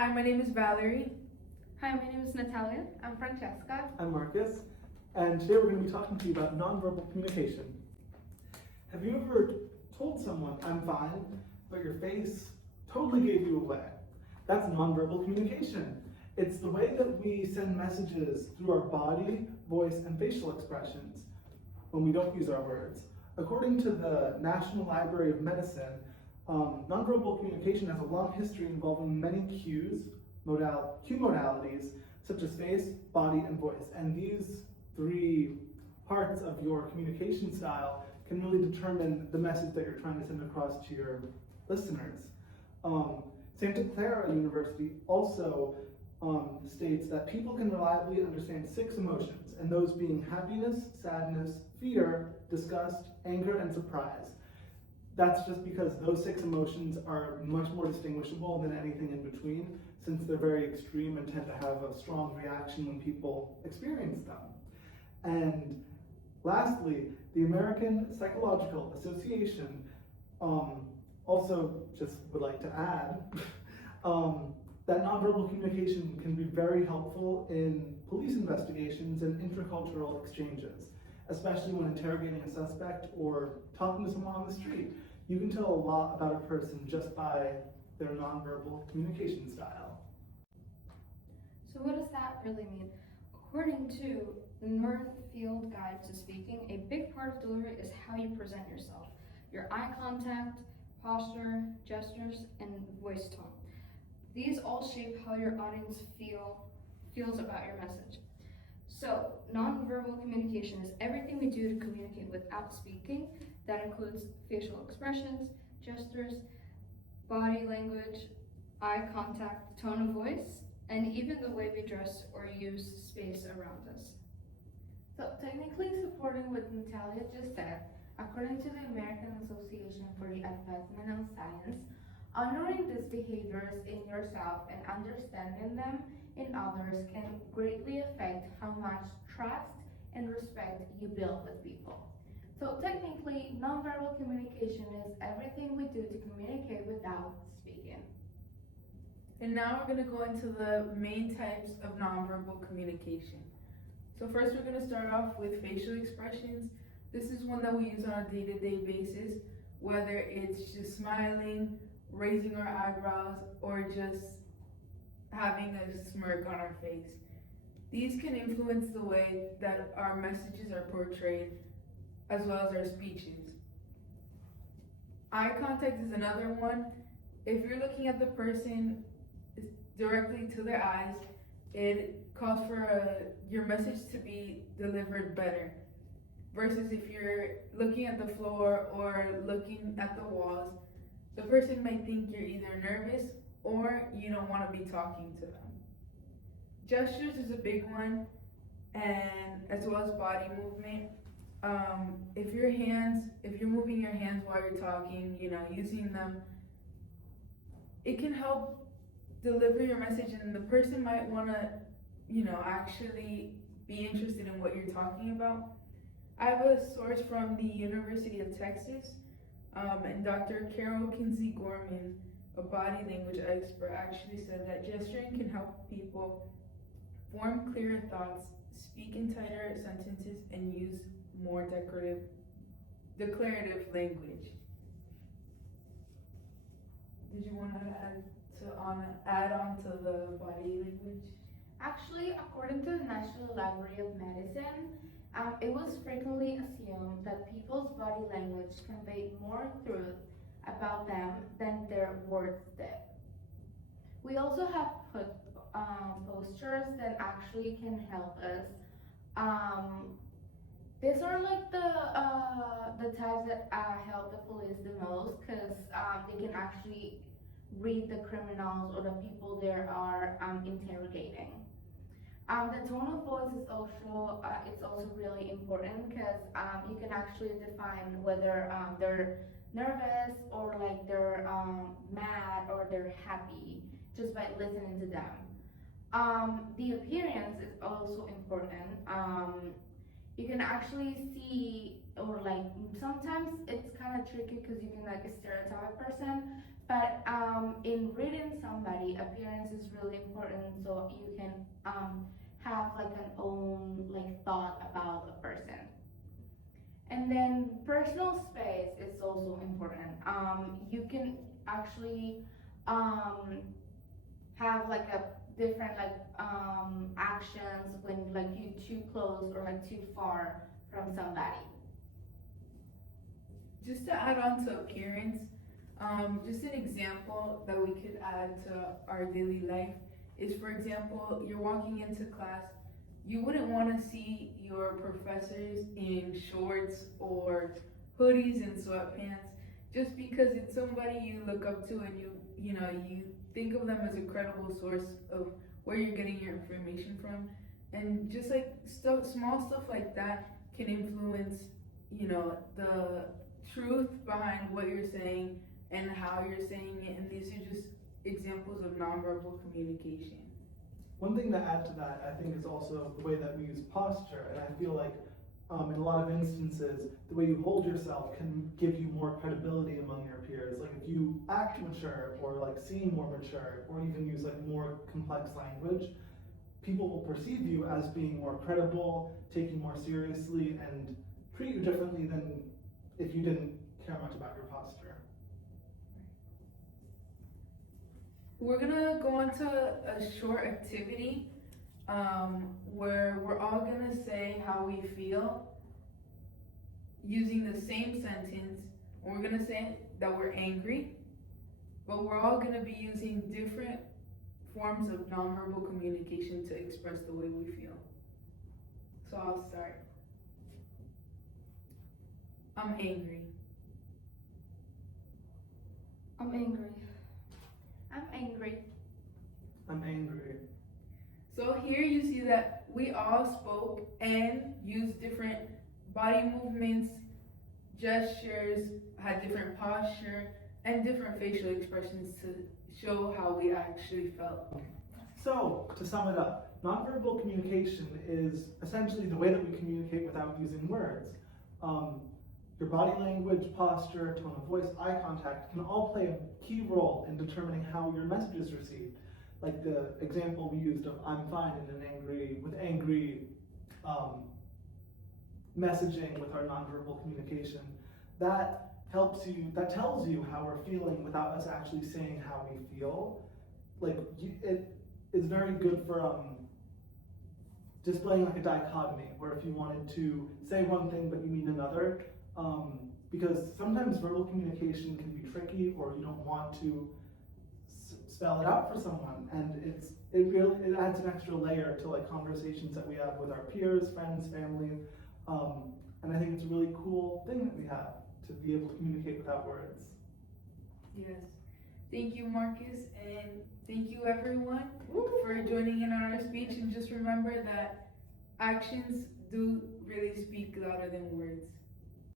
Hi, my name is Valerie. Hi, my name is Natalia. I'm Francesca. I'm Marcus, and today we're going to be talking to you about nonverbal communication. Have you ever told someone, I'm fine, but your face totally gave you away? That's nonverbal communication. It's the way that we send messages through our body, voice, and facial expressions when we don't use our words. According to the National Library of Medicine, nonverbal communication has a long history involving many cue modalities such as face, body, and voice. And these three parts of your communication style can really determine the message that you're trying to send across to your listeners. Santa Clara University also states that people can reliably understand 6 emotions, and those being happiness, sadness, fear, disgust, anger, and surprise. That's just because those 6 emotions are much more distinguishable than anything in between, since they're very extreme and tend to have a strong reaction when people experience them. And lastly, the American Psychological Association also just would like to add that nonverbal communication can be very helpful in police investigations and intercultural exchanges, especially when interrogating a suspect or talking to someone on the street. You can tell a lot about a person just by their nonverbal communication style. So what does that really mean? According to the Northfield Guide to Speaking, a big part of delivery is how you present yourself. Your eye contact, posture, gestures, and voice tone. These all shape how your audience feels about your message. So, nonverbal communication is everything we do to communicate without speaking. That includes facial expressions, gestures, body language, eye contact, tone of voice, and even the way we dress or use space around us. So technically supporting what Natalia just said, according to the American Association for the Advancement of Science, honoring these behaviors in yourself and understanding them in others can greatly affect how much trust and respect you build with people. So technically, nonverbal communication is everything we do to communicate without speaking. And now we're going to go into the main types of nonverbal communication. So first we're going to start off with facial expressions. This is one that we use on a day-to-day basis, whether it's just smiling, raising our eyebrows, or just having a smirk on our face. These can influence the way that our messages are portrayed, as well as our speeches. Eye contact is another one. If you're looking at the person directly to their eyes, it calls for your message to be delivered better. Versus if you're looking at the floor or looking at the walls, the person might think you're either nervous or you don't want to be talking to them. Gestures is a big one, and as well as body movement. If you're moving your hands while you're talking, using them, it can help deliver your message, and the person might want to, actually be interested in what you're talking about. I have a source from the University of Texas, and Dr. Carol Kinsey Gorman, a body language expert, actually said that gesturing can help people form clearer thoughts, speak in tighter sentences, and use more declarative language. Did you want to add on to the body language? Actually, according to the National Library of Medicine, it was frequently assumed that people's body language conveyed more truth about them than their words did. We also have postures that actually can help us. These are like the types that help the police the most, because they can actually read the criminals or the people they are interrogating. The tone of voice is also really important, because you can actually define whether they're nervous or like they're mad or they're happy just by listening to them. The appearance is also important. You can actually see, or like sometimes it's kind of tricky because you can like stereotype a person, But in reading somebody, appearance is really important, so you can have like an own like thought about a person. And then personal space is also important. You can actually have like a different like actions when like you too close or like too far from somebody. Just to add on to appearance, just an example that we could add to our daily life is, for example, you're walking into class, you wouldn't want to see your professors in shorts or hoodies and sweatpants, just because it's somebody you look up to and you know, you think of them as a credible source of where you're getting your information from. And just like small stuff like that can influence, you know, the truth behind what you're saying and how you're saying it. And these are just examples of nonverbal communication. One thing to add to that, I think, is also the way that we use posture. And I feel like in a lot of instances, the way you hold yourself can give you more credibility among your peers. Like if you act mature or like seem more mature or even use like more complex language, people will perceive you as being more credible, take you more seriously, and treat you differently than if you didn't care much about your posture. We're gonna go on to a short activity where we're all gonna say how we feel using the same sentence. We're gonna say that we're angry, but we're all gonna be using different forms of nonverbal communication to express the way we feel. So I'll start. I'm angry. I'm angry. I'm angry. I'm angry. So here you see that we all spoke and used different body movements, gestures, had different posture, and different facial expressions to show how we actually felt. So, to sum it up, nonverbal communication is essentially the way that we communicate without using words. Your body language, posture, tone of voice, eye contact can all play a key role in determining how your message is received. Like the example we used of "I'm fine" in an angry messaging with our nonverbal communication. That tells you how we're feeling without us actually saying how we feel. Like it is very good for displaying like a dichotomy, where if you wanted to say one thing but you mean another, because sometimes verbal communication can be tricky, or you don't want to spell it out for someone, and it adds an extra layer to like conversations that we have with our peers, friends, family, and I think it's a really cool thing that we have to be able to communicate without words. Yes. Thank you, Marcus, and thank you everyone for joining in on our speech. And just remember that actions do really speak louder than words.